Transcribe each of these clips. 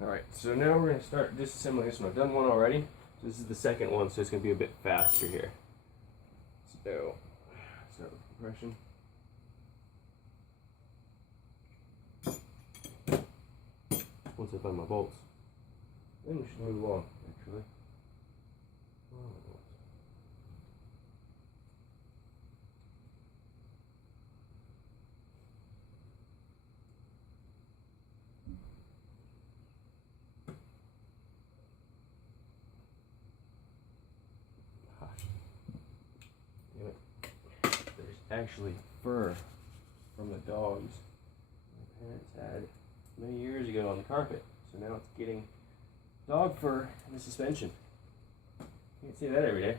Alright, so now we're going to start disassembling this one. I've done one already. So this is the second one, so it's going to be a bit faster here. So, start with compression. Once I find my bolts, then we should move along, actually. Damn it. There's actually fur from the dogs my parents had many years ago on the carpet. So now it's getting dog fur in the suspension. You can't see that every day.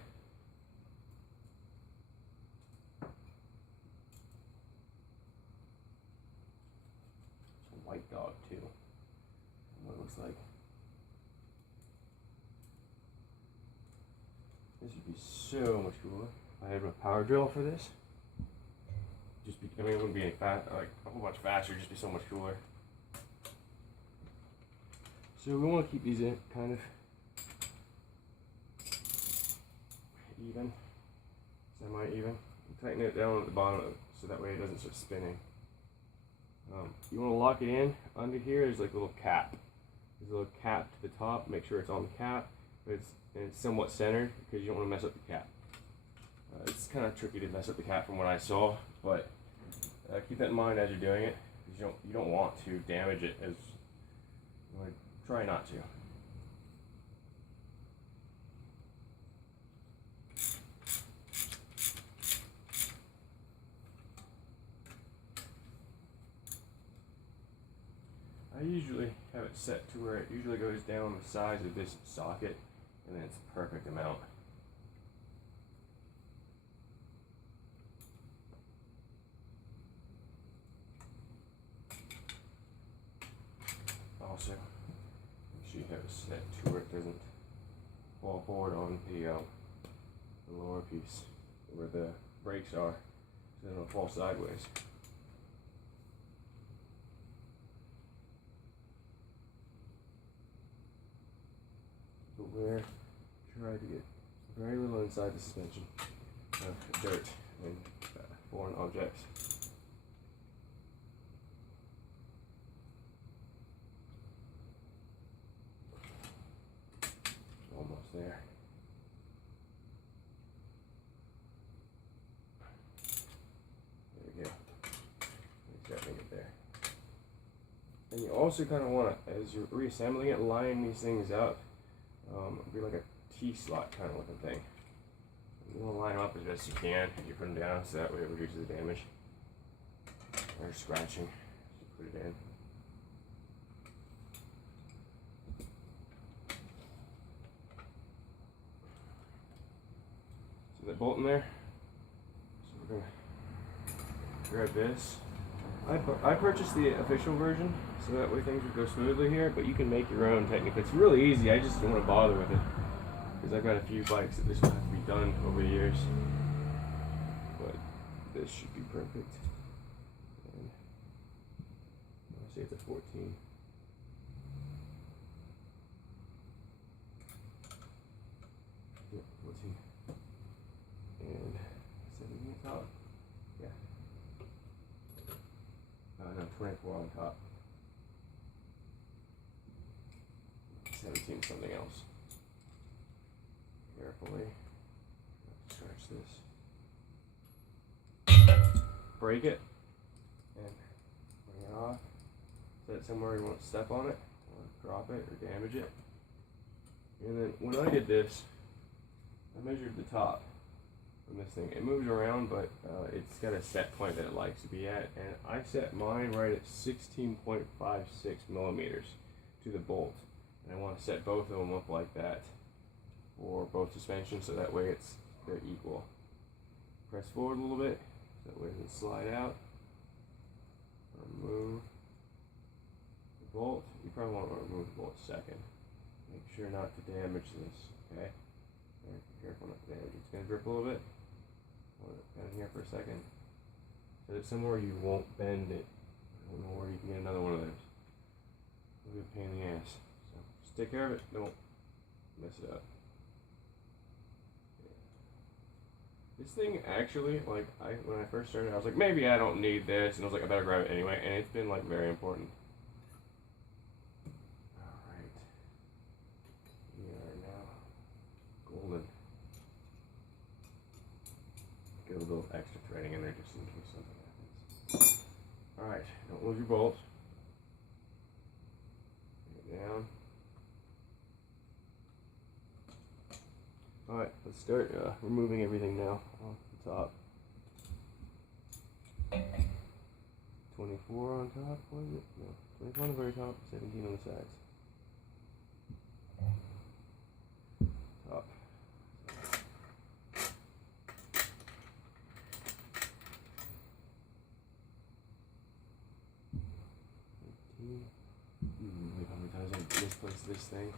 It's a white dog too. What it looks like. This would be so much cooler if I had a power drill for this. I mean, it wouldn't be any like a whole bunch faster, it'd just be so much cooler. So we want to keep these in kind of even, semi-even. Tighten it down at the bottom so that way it doesn't start spinning. You want to lock it in. Under here there's like a little cap. There's a little cap to the top. Make sure it's on the cap, but it's somewhat centered because you don't want to mess up the cap. It's kind of tricky to mess up the cap from what I saw, but keep that in mind as you're doing it, because you don't want to damage it. As you want to try not to. I usually have it set to where it usually goes down the size of this socket, and then it's the perfect amount. Also, make sure you have it set to where it doesn't fall forward on the lower piece where the brakes are, so they don't fall sideways. But we're trying to get very little inside the suspension of dirt and foreign objects. Almost there. There we go. Exactly it there. And you also kind of want to, as you're reassembling it, line these things up. Be like a T-slot kind of looking thing. You want to line them up as best you can. You put them down so that way it reduces the damage or scratching. Just put it in. So that bolt in there. So we're gonna grab this. I purchased the official version, so that way things would go smoothly here, but you can make your own technically. It's really easy, I just don't want to bother with it, because I've got a few bikes that this will have to be done over the years. But this should be perfect. And I say it's a 14. Yeah, 14. And 17 on top. Yeah. No, 24 on top. 17 something else. Carefully. Stretch this. Break it. And bring it off. Set it somewhere you want to step on it, or drop it, or damage it. And then when I did this, I measured the top from this thing. It moves around, but it's got a set point that it likes to be at, and I set mine right at 16.56 millimeters to the bolt, and I want to set both of them up like that for both suspensions, so that way they're equal. Press forward a little bit, so that way it doesn't slide out. Remove the bolt. You probably want to remove the bolt second. Make sure not to damage this, okay? Very careful not to damage it. It's going to drip a little bit. Hold it down here for a second. Set it somewhere you won't bend it. I don't know where you can get another one of those. It'll be a pain in the ass. take care of it. Don't mess it up. This thing actually, like, when I first started, I was like, maybe I don't need this, and I was like, I better grab it anyway, and it's been like very important. All right, we are now golden. Get a little extra threading in there just in case something happens. All right, don't lose your bolt. Bring it down. Alright, let's start removing everything now off the top. 24 on top, what is it? No, 24 on the very top, 17 on the sides. Top. 15. Look how many times I misplaced this thing.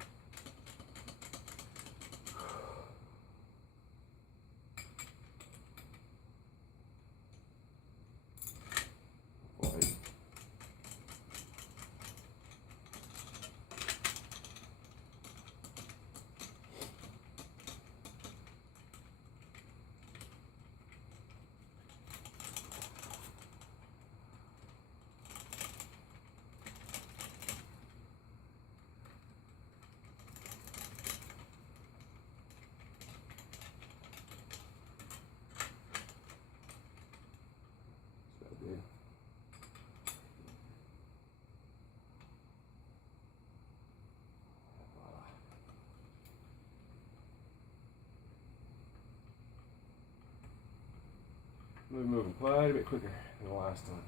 We're moving quite a bit quicker than the last one.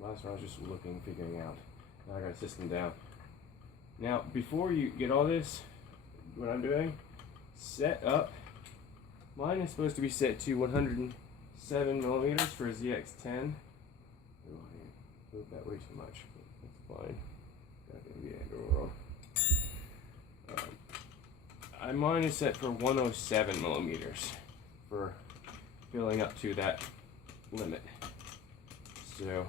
The last one I was just looking, figuring out. Now I got a system down. Now, before you get all this, what I'm doing, set up. Mine is supposed to be set to 107 millimeters for a ZX10. Oh, I moved that way too much, but that's fine. Got the Android world. Mine is set for 107 millimeters for filling up to that limit. So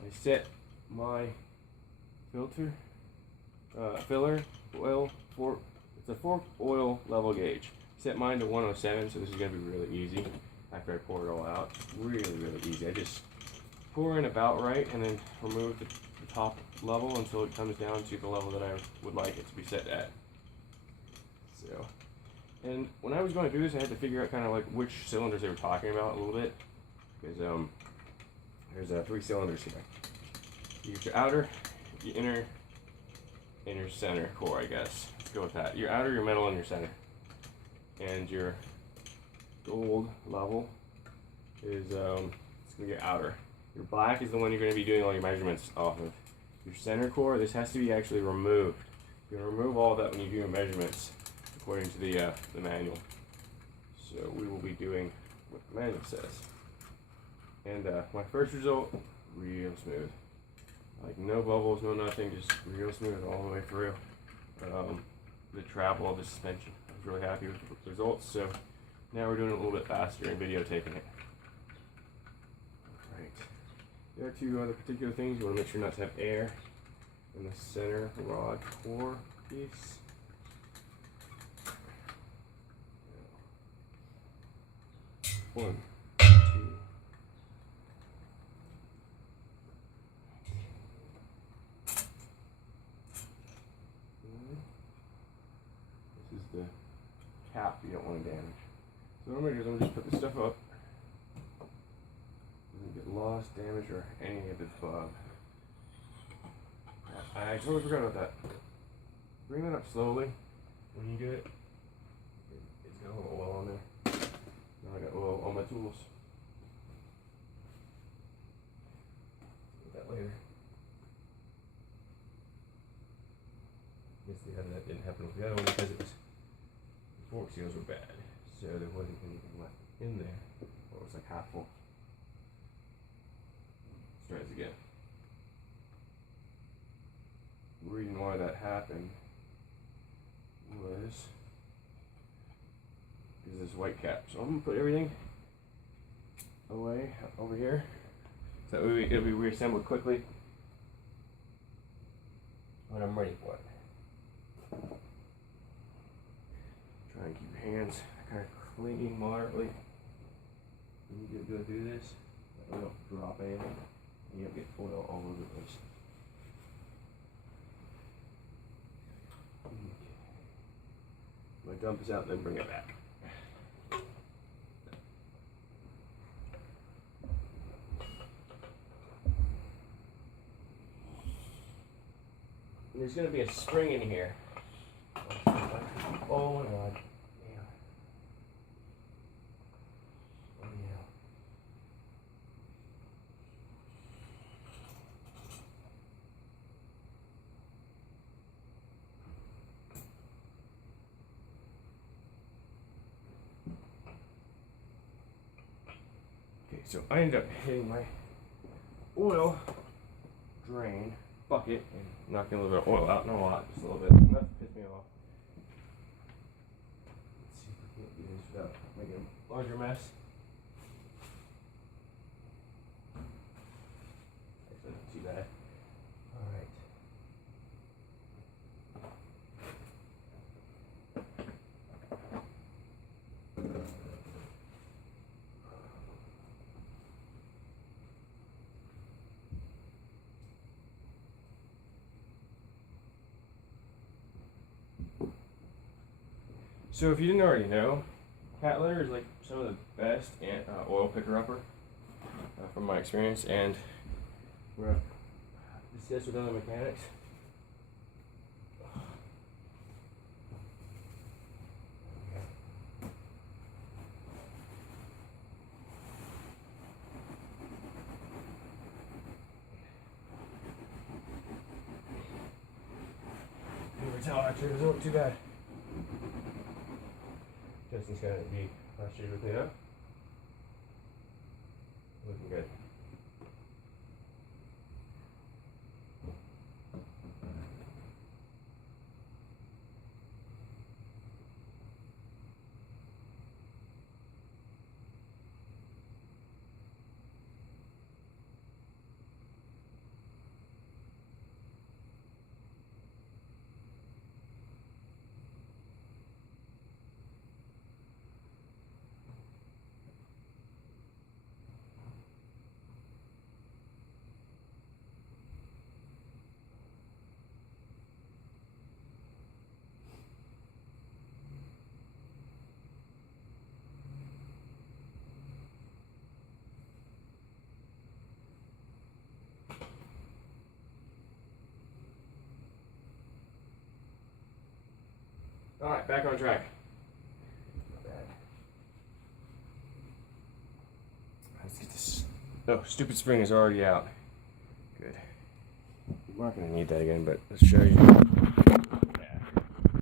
I set my filler oil for, it's a 4 oil level gauge. Set mine to 107, so this is gonna be really easy after I pour it all out. Really easy. I just pour in about right and then remove the top level until it comes down to the level that I would like it to be set at. So, and when I was going to do this, I had to figure out kind of like which cylinders they were talking about a little bit, because there's 3 cylinders here. You get your outer, your inner, and your center core, I guess. Let's go with that. Your outer, your middle, and your center. And your gold level is it's gonna be your outer. Your black is the one you're going to be doing all your measurements off of. Your center core, this has to be actually removed. You're gonna remove all that when you do your measurements, according to the manual. So we will be doing what the manual says. And my first result, real smooth. Like no bubbles, no nothing, just real smooth all the way through. The travel of the suspension. I was really happy with the results, so now we're doing it a little bit faster and videotaping it. Alright. There are 2 other particular things. You want to make sure not to have air in the center rod core piece. One, 2. This is the cap you don't want to damage. So what I'm going to do is I'm going to just put this stuff up. Doesn't get lost, damaged, or any of its above. I totally forgot about that. Bring that up slowly when you do it. It's got a little oil on there. Now I got oil on my tools. Do that later. Guess the other that didn't happen with the other one because it was, the fork seals were bad, so there wasn't anything left in there. Or it was like half full. Let's try this again. The reason why that happened was because of this white cap. So I'm gonna put everything away over here, so it'll be reassembled quickly when I'm ready for it. Try and keep your hands kind of clean moderately. You need to go do this. That way you don't drop anything. You don't get foil all over the place. I'm going to dump this out and then bring it back. There's going to be a spring in here. Oh my god. Yeah. Oh yeah. Okay, so I ended up hitting my oil drain bucket and knocking a little bit of oil out, not a lot, just a little bit, enough to piss me off. Let's see if we can't do this without making a larger mess. Actually, not too bad. Alright. So if you didn't already know, cat litter is like some of the best oil picker-upper from my experience, and we're going to discuss with other mechanics. Paper towel actually doesn't look too bad. Justin's got to be last year to clean up. Looking good. Alright, back on track. Not bad. Let's get this. Oh, stupid spring is already out. Good. I'm not going to need that again, but let's show you.